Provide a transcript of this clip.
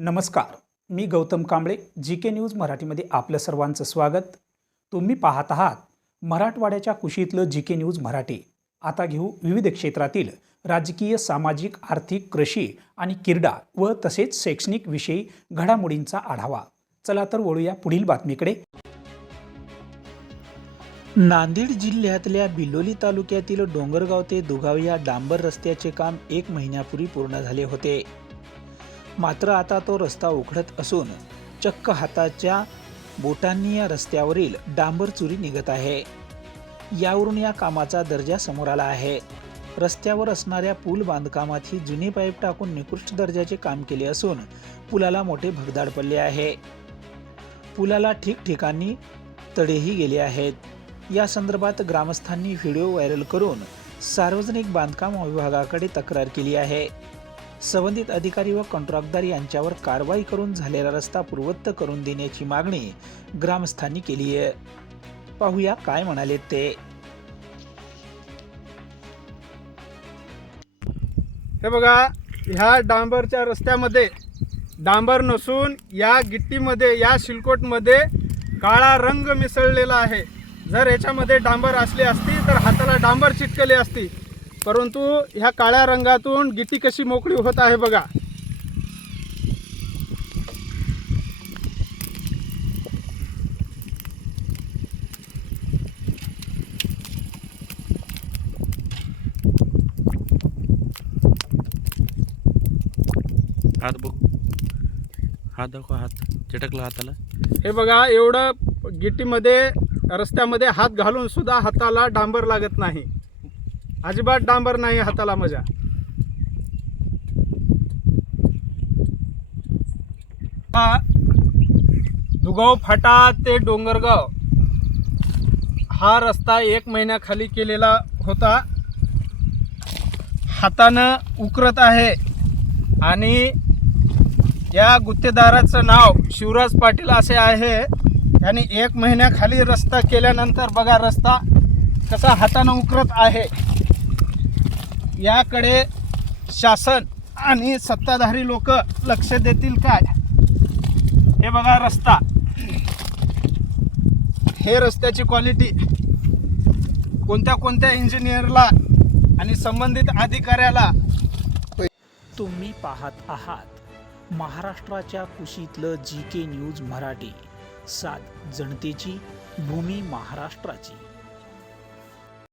नमस्कार मी Gautam Kamble G K News मराठीमध्ये आपलं सर्वांचं स्वागत. तुम्ही पाहत आहात मराठवाड्याच्या कुशीतलं जी के न्यूज मराठी. आता घेऊ विविध क्षेत्रातील राजकीय सामाजिक आर्थिक कृषी आणि क्रीडा व तसेच शैक्षणिक विषयी घडामोडींचा आढावा. चला तर वळूया पुढील बातमीकडे. नांदेड जिल्ह्यातल्या बिलोली तालुक्यातील डोंगरगाव ते दुगाव या डांबर रस्त्याचे काम एक महिन्यापूर्वी पूर्ण झाले होते. मात्र आता तो रस्ता उखडत असून चक्क हाताच्या बोटांनी या रस्त्यावरील डांबर चुरी निघत आहे. यावरून या कामाचा दर्जा समोर आला आहे. रस्त्यावर असणाऱ्या पूल बांधकामात ही जुनी पाईप टाकून निकृष्ट दर्जाचे काम केले असून पुलाला मोठे भगदाड पडले आहे. पुलाला ठिकठिकाणी तडेही गेले आहेत. या संदर्भात ग्रामस्थांनी व्हिडिओ व्हायरल करून सार्वजनिक बांधकाम विभागाकडे तक्रार केली आहे. संबंधित अधिकारी व कॉन्ट्रॅक्टदार यांच्यावर कारवाई करून झालेला रस्ता पूर्वत्त करून देण्याची मागणी ग्रामस्थांनी केली आहे. पाहूया काय म्हणाले ते. हे बघा ह्या डांबरच्या रस्त्यामध्ये डांबर नसून या गिट्टीमध्ये या शिलकोटमध्ये काळा रंग मिसळलेला आहे. जर याच्यामध्ये डांबर असली असती तर हाताला डांबर चिटकली असती. परंतु ह्या काळ्या रंगातून गिट्टी कशी मोकळी होत आहे बघा. हात बघ. हात दाखव हात. चिटकला हाताला. हे बघा एवढं गिट्टीमध्ये रस्त्यामध्ये हात घालून सुद्धा हाताला डांबर लागत नाही. अजिबात डांबर नाही हाताला मजा. हा. दुगाव फाटा ते डोंगरगाव. हा रस्ता एक महिन्याखाली केलेला होता. हातानं उकरत आहे. आणि या गुत्तेदाराचं नाव शिवराज पाटील असे आहे. आणि एक महिन्याखाली रस्ता केल्यानंतर बघा रस्ता कसा हातानं उकरत आहे. याकडे शासन आणि सत्ताधारी लोक लक्ष देतील काय? हे बघा रस्ता. हे रस्त्याची क्वालिटी कोणत्या कोणत्या इंजिनियरला आणि संबंधित अधिकाऱ्याला? तुम्ही पाहत आहात महाराष्ट्राच्या कुशीतलं जी के न्यूज मराठी. सात जनतेची भूमी महाराष्ट्राची.